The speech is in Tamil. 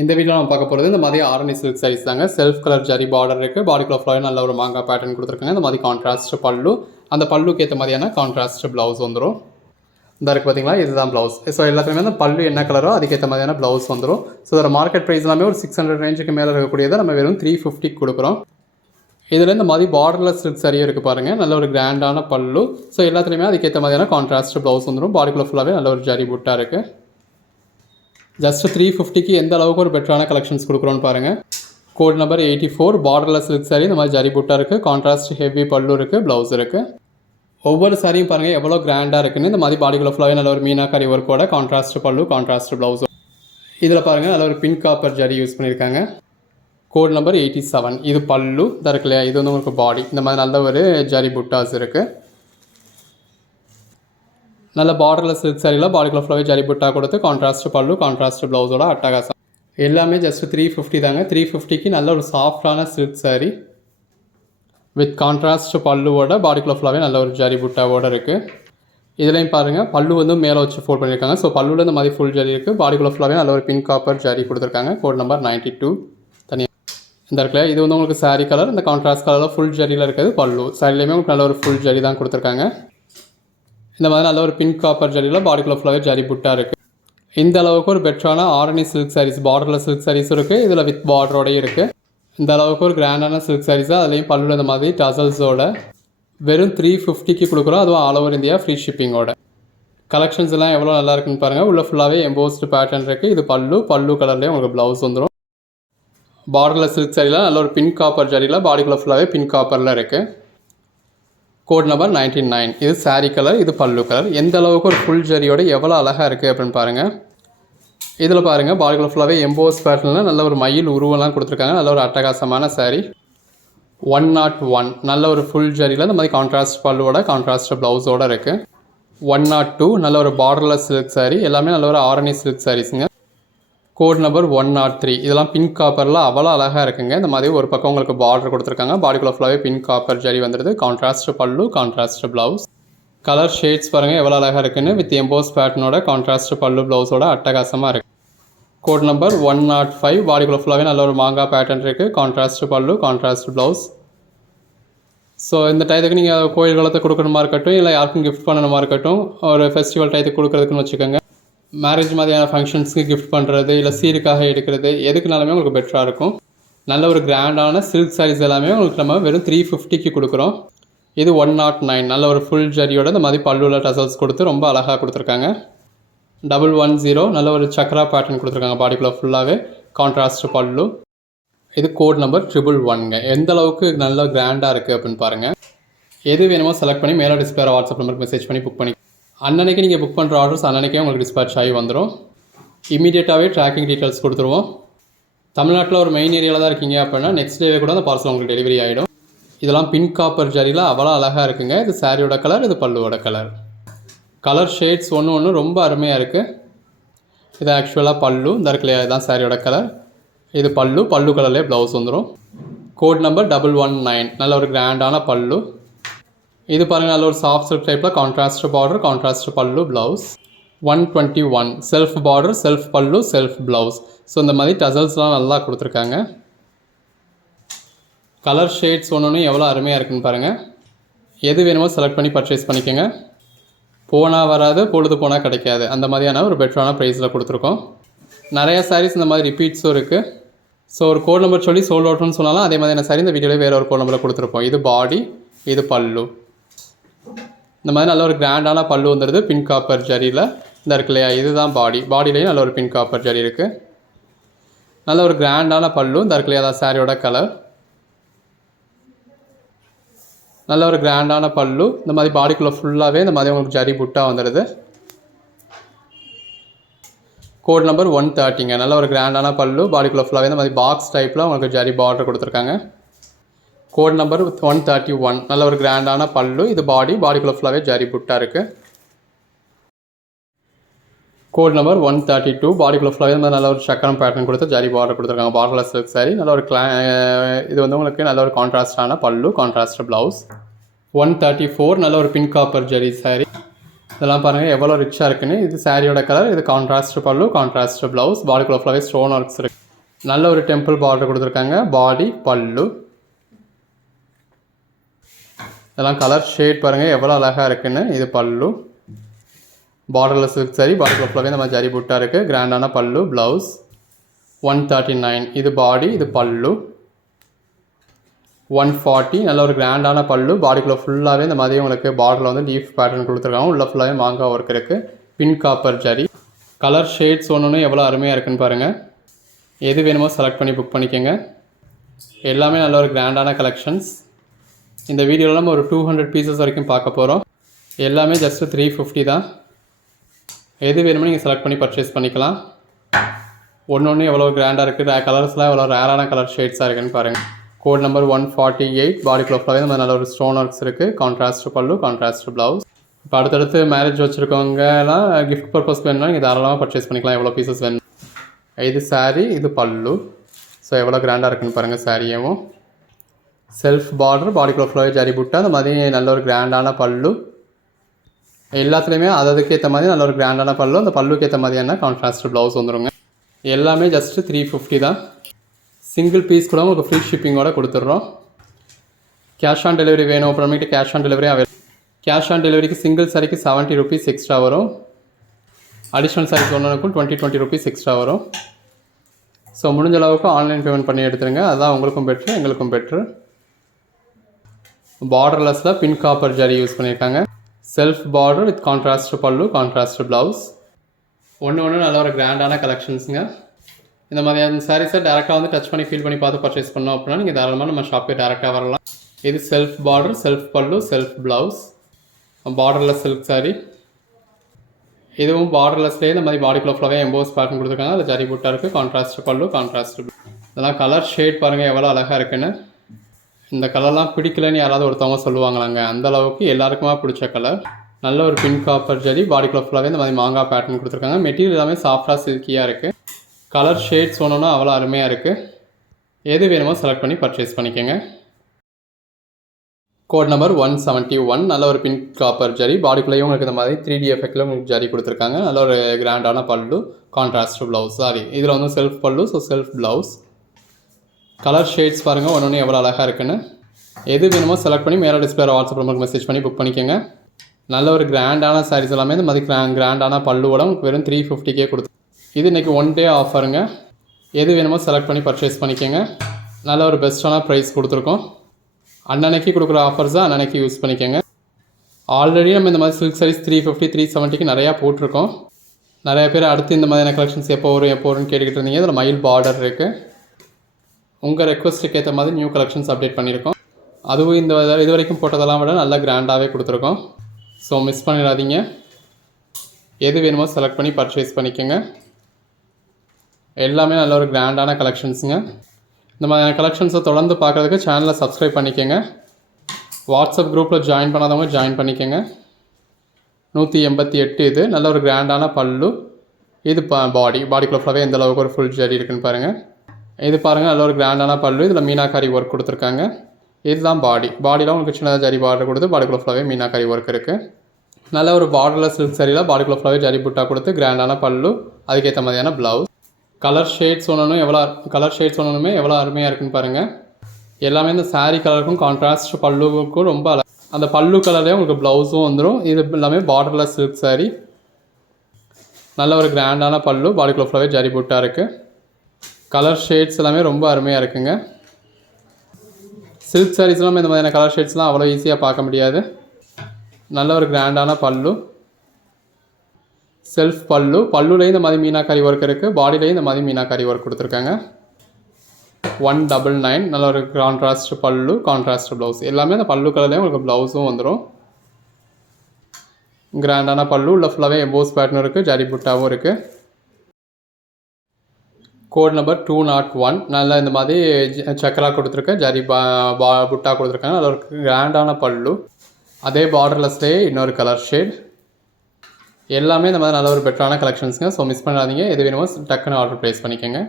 இந்த வீடியோ நம்ம பார்க்க போகிறது இந்த மாதிரி ஆரணி சில்க் சாரீஸ் தாங்க. செல்ஃப் கலர் ஜரி பார்டர் இருக்குது. பாடிக்குள்ள ஃப்ளவர் நல்ல ஒரு மாங்காய் பேட்டர்ன் கொடுத்துருக்காங்க. இந்த மாதிரி கான்ட்ராஸ்ட் பல்லு, அந்த பல்லுக்கு ஏற்ற மாதிரியான கான்ட்ராஸ்ட் ப்ளவுஸ் வந்துடும். இந்த இருக்குது பார்த்தீங்களா, இதுதான் ப்ளவுஸ். ஸோ எல்லாத்துலேயுமே அந்த பல்லு என்ன கலரோ அதுக்கேற்ற மாதிரியான ப்ளவுஸ் வந்துடும். ஸோ இதோட மார்க்கெட் ப்ரைஸ் எல்லாமே ஒரு 600 ரேஞ்சுக்கு மேலே இருக்கக்கூடியதை நம்ம வெறும் 350 கொடுக்குறோம். இதில் இந்த மாதிரி பார்டர்லெஸ் சில்க் சாரியும் இருக்குது பாருங்கள். நல்ல ஒரு கிராண்டான பல்லு. ஸோ எல்லாத்துலேயுமே அதுக்கேற்ற மாதிரியான கான்ட்ராஸ்ட் ப்ளவுஸ் வந்துடும். பாடிக்குள்ள ஃபுல்லாகவே நல்ல ஒரு ஜரி புட்டா இருக்குது. ஜஸ்ட் 350க்கு எந்த அளவுக்கு ஒரு பெட்டரான கலெக்ஷன்ஸ் கொடுக்குறோன்னு பாருங்கள். Code number 84 borderless silk sari. இந்த மாதிரி ஜரி புட்டா இருக்குது. கான்ட்ராஸ்ட் ஹெவி பல்லு இருக்குது, ப்ளவுஸ் இருக்குது. ஒவ்வொரு சாரியும் பாருங்கள் எவ்வளோ கிராண்டாக இருக்குன்னு. இந்த மாதிரி பாடிக்குள்ள ஃபுல்லாகவே நல்ல ஒரு மீனாக்காரி ஒர்க்கோட கான்ட்ராஸ்ட் பல்லு, கான்ட்ராஸ்ட் ப்ளவுஸ். இதில் பாருங்கள் நல்ல ஒரு பிங்க் காப்பர் ஜரி யூஸ் பண்ணியிருக்காங்க. Code number 87. இது பல்லு இருக்கு இல்லையா, இது வந்து உங்களுக்கு பாடி. இந்த மாதிரி நல்ல ஒரு ஜரி புட்டாஸ் இருக்குது. நல்ல பார்டர்லெஸ் சில்க் சாரியில் பாடிக்குள்ள ஃபுல்லாகவே ஜரி புட்டா கொடுத்து கான்ட்ராஸ்ட் பல்லு, கான்ட்ராஸ்ட் ப்ளவுஸோட அட்டகாசம். எல்லாமே ஜஸ்ட் 350 தாங்க. 350க்கு நல்ல ஒரு சாஃப்டான சில்க் சாரி வித் கான்ட்ராஸ்ட் பல்லுவோட பாடிக்குள்ள ஃபுல்லாகவே நல்ல ஒரு ஜரி புட்டாவோட இருக்குது. இதுலேயும் பாருங்கள் பல்லு வந்து மேலே வச்சு ஃபோல்ட் பண்ணியிருக்காங்க. ஸோ பல்லுவில் இந்த மாதிரி ஃபுல் ஜரி இருக்குது. பாடிக்குள்ள ஃபுல்லாகவே நல்ல ஒரு பிங்க் காப்பர் ஜரி கொடுத்துருக்காங்க. Code number 92. தனியாக இந்த இருக்குல்ல, இது வந்து உங்களுக்கு சாரீ கலர். இந்த கான்ட்ராஸ்ட் கலரில் ஃபுல் ஜரியில் இருக்கிறது பல்லு. சாரிலையுமே உங்களுக்கு நல்ல ஒரு ஃபுல் ஜரி தான் கொடுத்துருக்காங்க. இந்த மாதிரி நல்ல ஒரு பிங்க் காப்பர் ஜரியில் பாடிக்குள்ள ஃபுல்லாகவே ஜரி புட்டா இருக்குது. இந்த அளவுக்கு ஒரு பெட்டரான ஆரணி சில்க் சாரீஸ், பார்டரில் சில்க் சாரீஸும் இருக்குது. இதில் வித் பார்டரோடையும் இருக்குது. இந்த அளவுக்கு ஒரு கிராண்டான சில்க் சாரீஸ் தான். அதுலேயும் பல்லுவில் இந்த மாதிரி டசல்ஸோட வெறும் 350க்கு கொடுக்குறோம். அதுவும் ஆல் ஓவர் இந்தியா ஃப்ரீ ஷிப்பிங்கோட. கலெக்ஷன்ஸ் எல்லாம் எவ்வளோ நல்லா இருக்குன்னு பாருங்கள். உள்ள ஃபுல்லாகவே எம்போஸ்டு பேட்டர்ன் இருக்குது. இது பல்லு கலர்லேயே உங்களுக்கு ப்ளவுஸ் வந்துடும். பார்டரில் சில்க் சாரியில் நல்ல ஒரு பிங்க் காப்பர் ஜரியில் பாடிக்குள்ள ஃபுல்லாகவே பிங்க் காப்பரில் இருக்குது. Code number 99. இது சாரீ கலர், இது பல்லு கலர். எந்த அளவுக்கு ஒரு ஃபுல் ஜரியோட எவ்வளோ அழகாக இருக்குது அப்படின்னு பாருங்கள். இதில் பாருங்கள் பாடிக்குள்ள ஃபுல்லாகவே எம்போஸ் பேட்டர்னில் நல்ல ஒரு மயில் உருவெல்லாம் கொடுத்துருக்காங்க. நல்ல ஒரு அட்டகாசமான சாரீ. 101 நல்ல ஒரு ஃபுல் ஜரியில் இந்த மாதிரி கான்ட்ராஸ்ட் பல்லுவோட கான்ட்ராஸ்ட் ப்ளவுஸோடு இருக்குது. 102 நல்ல ஒரு பார்டர்லெஸ் சில்க் சாரீ. எல்லாமே நல்ல ஒரு ஆரணி சில்க் சாரீஸுங்க. Code number 103. இதெல்லாம் பிங்க் காப்பரில் அவ்வளோ அழகாக இருக்குங்க. இந்த மாதிரி ஒரு பக்கம் உங்களுக்கு பார்டர் கொடுத்துருக்காங்க. பாடிக்குள்ள ஃபுல்லாகவே பிங்க் காப்பர் ஜரி வந்துடுது. Contrast pallu, contrast blouse. Colour shades பாருங்கள் எவ்வளோ அழகாக இருக்குன்னு. வித் எம்போஸ் பேட்டர்னோட கான்ட்ராஸ்ட் பல்லு ப்ளவுஸோட அட்டகாசமாக இருக்குது. Code number 105. பாடிக்குள்ள ஃபுல்லாகவே நல்ல ஒரு மாங்காய் பேட்டர்ன் இருக்குது. Contrast pallu, contrast blouse. So இந்த டயத்துக்கு நீங்கள் கோயில் குளத்தை கொடுக்கணுமா இருக்கட்டும், இல்லை யாருக்கும் கிஃப்ட் பண்ணணுமா இருக்கட்டும், ஒரு ஃபெஸ்டிவல் டயத்துக்கு கொடுக்குறதுக்குன்னு வச்சுக்கோங்க. மேரேஜ் மாதிரியான ஃபங்க்ஷன்ஸ்க்கு கிஃப்ட் பண்ணுறது, இல்லை சீருக்காக எடுக்கிறது, எதுக்குனாலுமே உங்களுக்கு பெட்டராக இருக்கும். நல்ல ஒரு கிராண்டான சில்க் சாரீஸ் எல்லாமே உங்களுக்கு நம்ம வெறும் 350க்கு கொடுக்குறோம். இது 109 நல்ல ஒரு ஃபுல் ஜரியோட இந்த மாதிரி பல்லுவில் டசல்ஸ் கொடுத்து ரொம்ப அழகாக கொடுத்துருக்காங்க. 110 நல்ல ஒரு சக்ரா பேட்டர்ன் கொடுத்துருக்காங்க. பாடிக்குள்ள ஃபுல்லாகவே கான்ட்ராஸ்ட் பல்லு. இது கோட் நம்பர் 111ங்க. எந்த அளவுக்கு நல்ல கிராண்டாக இருக்குது அப்படின்னு பாருங்கள். எது வேணுமோ செலக்ட் பண்ணி மேலே டிஸ்பிளே வாட்ஸ்அப் நம்பருக்கு மெசேஜ் பண்ணி புக் பண்ணி அன்னன்னைக்கு நீங்கள் புக் பண்ணுற ஆர்டர்ஸ் அன்னன்னைக்கே உங்களுக்கு டிஸ்பேட்ச் ஆகி வந்துடும். இமீடியட்டாகவே ட்ராக்கிங் டீட்டெயில்ஸ் கொடுத்துருவோம். தமிழ்நாட்டில் ஒரு மெயின் ஏரியாவில் தான் இருக்கீங்க அப்படின்னா நெக்ஸ்ட் டேவே கூட அந்த பார்சல் உங்களுக்கு டெலிவரி ஆகிடும். இதெல்லாம் பிங்க் காப்பர் ஜரியில் அவ்வளோ அழகாக இருக்குங்க. இது சாரியோட கலர், இது பல்லுவோட கலர். கலர் ஷேட்ஸ் ஒன்று ரொம்ப அருமையாக இருக்குது. இது ஆக்சுவலாக பல்லு இந்த இருக்குல்லையா, இதுதான் சாரியோட கலர். இது பல்லு கலர்லேயே ப்ளவுஸ் வந்துடும். கோட் நம்பர் 119 நல்ல ஒரு கிராண்டான பல்லு. இது பாருங்கள் நல்ல ஒரு சாஃப்ட் சில்க் டைப்பில் கான்ட்ராஸ்ட் பார்டர், கான்ட்ராஸ்ட் பல்லு, ப்ளவுஸ். 121 செல்ஃப் பார்டர், செல்ஃப் பல்லு, செல்ஃப் ப்ளவுஸ். ஸோ இந்த மாதிரி டசல்ஸ்லாம் நல்லா கொடுத்துருக்காங்க. கலர் ஷேட்ஸ் ஒன்று எவ்வளோ அருமையாக இருக்குன்னு பாருங்கள். எது வேணுமோ செலக்ட் பண்ணி பர்ச்சேஸ் பண்ணிக்கோங்க. போனால் வராது, பொழுது போனால் கிடைக்காது, அந்த மாதிரியான ஒரு பெட்டரான ப்ரைஸில் கொடுத்துருக்கோம். நிறையா சாரீஸ் இந்த மாதிரி ரிப்பீட்ஸும் இருக்குது. ஸோ ஒரு கோட் நம்பர் சொல்லி சோல்ட் அவுட்னு சொன்னாலும் அதே மாதிரியான சாரி இந்த வீடியோவில் வேறு ஒரு கோட் நம்பரில் கொடுத்துருப்போம். இது பாடி, இது பல்லு. இந்த மாதிரி நல்ல ஒரு கிராண்டான பல்லு வந்துடுது பிங்க் காப்பர் ஜரியில். இந்த இருக்கு இல்லையா, இதுதான் பாடியிலையும் நல்ல ஒரு பிங்க் காப்பர் ஜரி இருக்குது. நல்ல ஒரு கிராண்டான பல்லு. இந்த இருக்கு இல்லையா, அதான் சாரியோட கலர். நல்ல ஒரு கிராண்டான பல்லு. இந்த மாதிரி பாடிக்குள்ளே ஃபுல்லாகவே இந்த மாதிரி உங்களுக்கு ஜரி புட்டா வந்துடுது. கோட் நம்பர் 130ங்க. நல்ல ஒரு கிராண்டான பல்லு. பாடிக்குள்ளே ஃபுல்லாகவே இந்த மாதிரி பாக்ஸ் டைப்பில் உங்களுக்கு ஜரி பார்டர் கொடுத்துருக்காங்க. கோட் நம்பர் 131 நல்ல ஒரு கிராண்டான பல்லு. இது பாடிக்குள்ள ஃபுல்லாகவே ஜரி புட்டா இருக்குது. கோட் நம்பர் 132 பாடிக்குள்ள ஃபுல்லாகவே நல்ல ஒரு சக்கரம் பேட்டர்ன் கொடுத்து ஜரி பார்டர் கொடுத்துருக்காங்க. Borderless silk sorry. நல்ல ஒரு இது வந்து உங்களுக்கு நல்ல ஒரு கான்ட்ராஸ்டான பல்லு, கான்ட்ராஸ்ட் ப்ளவுஸ். 134 நல்ல ஒரு பிங்க் காப்பர் ஜரி சாரி. இதெல்லாம் பாருங்கள் எவ்வளோ ரிச்சாக இருக்குன்னு. இது சாரியோட கலர், இது கான்ட்ராஸ்ட் பல்லு, கான்ட்ராஸ்ட் ப்ளவுஸ். பாடிக்குள்ள ஃபுல்லாகவே ஸ்டோன் ஒர்க்ஸ் இருக்குது. நல்ல ஒரு டெம்பிள் பார்டர் கொடுத்துருக்காங்க. பாடி பல்லு இதெல்லாம் கலர் ஷேட் பாருங்கள் எவ்வளோ அழகாக இருக்குன்னு. இது பல்லு பார்டரில் சில்க் சாரி, பார்டரில் ஃபுல்லாகவே இந்த மாதிரி ஜரி புட்டா இருக்குது. கிராண்டான பல்லு. ப்ளவுஸ் 139. இது பாடி, இது பல்லு 140. நல்ல ஒரு கிராண்டான பல்லு. பாடிக்குள்ளே ஃபுல்லாகவே இந்த மாதிரி உங்களுக்கு பார்டரில் வந்து லீஃப் பேட்டர்ன் கொடுத்துருக்காங்க. உள்ள ஃபுல்லாகவே மாங்காய் ஒர்க் இருக்குது. பின் காப்பர் ஜரி. கலர் ஷேட்ஸ் ஒன்று எவ்வளோ அருமையாக இருக்குன்னு பாருங்கள். எது வேணுமோ செலக்ட் பண்ணி புக் பண்ணிக்கோங்க. எல்லாமே நல்ல ஒரு கிராண்டான கலெக்ஷன்ஸ். இந்த வீடியோவில் நம்ம ஒரு 200 பீசஸ் வரைக்கும் பார்க்க போகிறோம். எல்லாமே ஜஸ்ட்டு 350 தான். எது வேணுமோ நீங்கள் செலக்ட் பண்ணி பர்ச்சேஸ் பண்ணிக்கலாம். ஒன்று எவ்வளோ கிராண்டாக இருக்குது. கலர்ஸ்லாம் எவ்வளோ ரேரான கலர் ஷேட்ஸாக இருக்குன்னு பாருங்கள். Code number 148. பாடிக்குள்ளே ஃபுல்லாகவே நம்ம நல்ல ஒரு ஸ்டோன் ஒர்க்ஸ் இருக்குது. Contrast pallu, contrast blouse. இப்போ அடுத்தடுத்து மேரேஜ் வச்சுருக்கவங்கலாம் கிஃப்ட் பர்பஸ் வேணும்னா நீங்கள் தாராளமாக பர்ச்சேஸ் பண்ணிக்கலாம். எவ்வளோ பீசஸ் வேணும். இது சாரீ, இது பல்லு. ஸோ எவ்வளோ கிராண்டாக இருக்குன்னு பாருங்கள். சாரியும் செல்ஃப் பார்டர், பாடிக்குள்ளே ஃபுல்லாகவே ஜரி புட்டா, அந்த மாதிரி நல்ல ஒரு கிராண்டான பல்லு. எல்லாத்துலேயுமே அதுக்கு ஏற்ற மாதிரி நல்ல ஒரு கிராண்டான பல்லு. அந்த பல்லுக்கு ஏற்ற மாதிரியான கான்ட்ராஸ்ட் ப்ளவுஸ் வந்துடுங்க. எல்லாமே ஜஸ்ட்டு 350 தான். சிங்கிள் பீஸ் கூட உங்களுக்கு ஃப்ரீ ஷிப்பிங்கோடு கொடுத்துட்றோம். கேஷ் ஆன் டெலிவரி வேணும் அப்புறமேட்டு cash on delivery available. Cash on டெலிவரிக்கு சிங்கிள் சாரிக்கு 70 rupees எக்ஸ்ட்ரா வரும். அடிஷ்னல் சாரிக்கு ஒன்றுக்கும் 20 rupees எக்ஸ்ட்ரா வரும். ஸோ முடிஞ்ச அளவுக்கு ஆன்லைன் பேமெண்ட் பண்ணி எடுத்துருங்க. அதுதான் உங்களுக்கும் பெட்ரு, எங்களுக்கும் பெட்ரு. பார்டர்லெஸில் பின் காப்பர் ஜரி யூஸ் பண்ணியிருக்காங்க. Self border with contrast pallu, contrast blouse. ஒன்று நல்ல ஒரு கிராண்டான கலெக்ஷன்ஸுங்க. இந்த மாதிரியான சாரீஸை டேரெக்டாக வந்து டச் பண்ணி ஃபீல் பண்ணி பார்த்து பர்ச்சேஸ் பண்ணோம் அப்படின்னா நீங்கள் தாராளமாக நம்ம ஷாப்பே டேரெக்டாக வரலாம். இது செல்ஃப் பார்டர், செல்ஃப் பல்லு, self blouse. Borderless silk sari. இதுவும் பார்டர்லெஸ்லேயே இந்த மாதிரி பாடிக்குள்ளே ஃபுல்லாகவே எம்போஸ் பேட்டர்ன் கொடுத்துருக்காங்க. அது ஜரி புட்டா இருக்குது. Contrast pallu, contrast. இதெல்லாம் கலர் ஷேட் பாருங்கள் எவ்வளோ அழகாக இருக்குன்னு. இந்த கலர்லாம் பிடிக்கலன்னு யாராவது ஒருத்தவங்க சொல்லுவாங்களாங்க. அந்தளவுக்கு எல்லாருக்குமா பிடிச்ச கலர். நல்ல ஒரு பின் காப்பர் ஜரி. பாடிக்குள்ளே ஃபுல்லாகவே இந்த மாதிரி மாங்காய் பேட்டர்ன் கொடுத்துருக்காங்க. மெட்டீரியல் எல்லாமே சாஃப்டாக சில்கியாக இருக்குது. கலர் ஷேட்ஸ் ஒன்றுனா அவ்வளோ அருமையாக இருக்குது. எது வேணுமோ செலக்ட் பண்ணி பர்ச்சேஸ் பண்ணிக்கோங்க. Code number 171. நல்ல ஒரு பின் காப்பர் ஜரி. பாடிக்குள்ளேயும் உங்களுக்கு இந்த மாதிரி 3D எஃபெக்டில் உங்களுக்கு ஜரி கொடுத்துருக்காங்க. நல்ல ஒரு கிராண்டான பல்லு, கான்ட்ராஸ்ட் ப்ளவுஸ். சாரி, இதில் வந்து செல்ஃப் பல்லு, so self blouse. Colour shades பாருங்கள் ஒன்று எவ்வளோ அழகாக இருக்குன்னு. எது வேணுமோ செலக்ட் பண்ணி மேலே டிஸ்பிளே வாட்ஸ்அப் நம்பருக்கு மெசேஜ் பண்ணி புக் பண்ணிக்கோங்க. நல்ல ஒரு கிராண்டான சாரீஸ் எல்லாமே இந்த மாதிரி கிராண்டான பல்லுவோட உங்களுக்கு வெறும் 350 கொடுத்து. இது இன்றைக்கி 1 day ஆஃபருங்க. எது வேணுமோ செலக்ட் பண்ணி பர்ச்சேஸ் பண்ணிக்கோங்க. நல்ல ஒரு பெஸ்ட்டான ப்ரைஸ் கொடுத்துருக்கோம். அன்னன்னைக்கு கொடுக்குற ஆஃபர்ஸ் தான் அன்னன்னைக்கு யூஸ் பண்ணிக்கோங்க. ஆல்ரெடி நம்ம இந்த மாதிரி சில்க் சாரீஸ் 350, 370 நிறையா போட்டிருக்கோம். நிறைய பேர் அடுத்து இந்த மாதிரியான கலெக்ஷன்ஸ் எப்போ வரும்னு கேட்டுக்கிட்டு இருந்தீங்க. அதில் மயில் பார்டர் இருக்குது. உங்கள் ரெக்வஸ்ட்டுக்கு ஏற்ற மாதிரி நியூ கலெக்ஷன்ஸ் அப்டேட் பண்ணியிருக்கோம். அதுவும் இது வரைக்கும் போட்டதெல்லாம் விட நல்லா கிராண்டாகவே கொடுத்துருக்கோம். ஸோ மிஸ் பண்ணிடாதீங்க. எது வேணுமோ செலக்ட் பண்ணி பர்ச்சேஸ் பண்ணிக்கோங்க. எல்லாமே நல்ல ஒரு கிராண்டான கலெக்ஷன்ஸுங்க. இந்த மாதிரியான கலெக்ஷன்ஸை தொடர்ந்து பார்க்குறதுக்கு சேனலை சப்ஸ்கிரைப் பண்ணிக்கோங்க. வாட்ஸ்அப் குரூப்பில் ஜாயின் பண்ணாதவங்க ஜாயின் பண்ணிக்கோங்க. 188 இது. நல்ல ஒரு கிராண்டான பல்லு. இது பாடிக்குள்ளே ஃபுல்லாகவே எந்த அளவுக்கு ஒரு ஃபுல் ஜரி இருக்குன்னு பாருங்கள். இது பாருங்கள் நல்ல ஒரு கிராண்டான பல்லு. இதில் மீனாக்காரி ஒர்க் கொடுத்துருக்காங்க. இதுதான் பாடியில் உங்களுக்கு சின்னதாக ஜரி பார்டர் கொடுத்து பாடிக்குள்ளே ஃபுல்லாகவே மீனாக்காரி ஒர்க் இருக்குது. நல்ல ஒரு பார்டரில் சில்க் சரியில் பாடிக்குள்ளே ஃபுல்லாகவே ஜரி புட்டா கொடுத்து கிராண்டான பல்லு, அதுக்கேற்ற மாதிரியான ப்ளவுஸ். கலர் ஷேட்ஸ் ஒன்றுமே எவ்வளோ அருமையாக இருக்குன்னு பாருங்கள். எல்லாமே இந்த சாரீ கலருக்கும் கான்ட்ராஸ்ட் பல்லுவுக்கும் ரொம்ப அந்த பல்லு கலர்லேயே உங்களுக்கு ப்ளவுஸும் வந்துடும். இது எல்லாமே பார்டரில் சில்க் சாரீ. நல்ல ஒரு கிராண்டான பல்லு. பாடிக்குள்ளே ஃபுல்லாகவே ஜரி புட்டா இருக்குது. கலர் ஷேட்ஸ் எல்லாமே ரொம்ப அருமையாக இருக்குங்க. சில்க் சாரீஸ்லாம் இந்த மாதிரியான கலர் ஷேட்ஸ்லாம் அவ்வளோ ஈஸியாக பார்க்க முடியாது. நல்ல ஒரு கிராண்டான பல்லு, செல்ஃப் பல்லு. பல்லுலேயும் இந்த மாதிரி மீனாக்காரி ஒர்க் இருக்குது. பாடியிலையும் இந்த மாதிரி மீனாக்காரி ஒர்க் கொடுத்துருக்காங்க. 199. நல்ல ஒரு கான்ட்ராஸ்ட் பல்லு, கான்ட்ராஸ்ட் ப்ளவுஸ். எல்லாமே அந்த பல்லு கலர்லேயும் உங்களுக்கு ப்ளவுஸும் வந்துடும். கிராண்டான பல்லு. உள்ள ஃபுல்லாகவே எம்போஸ் பேட்டர்ன் இருக்குது. ஜரி புட்டாவும் இருக்குது. Code number 201. நல்லா இந்த மாதிரி சக்கரா கொடுத்துருக்கேன். ஜரி புட்டா கொடுத்துருக்காங்க. நல்ல ஒரு கிராண்டான பல்லு. அதே பார்டர்லெஸ்லேயே இன்னொரு கலர் ஷேட். எல்லாமே இந்த மாதிரி நல்ல ஒரு பெட்டரான கலெக்ஷன்ஸுங்க. ஸோ மிஸ் பண்ணாதீங்க. எது வேணுமோ டக்குன்னு ஆர்டர் ப்ளேஸ் பண்ணிக்கோங்க.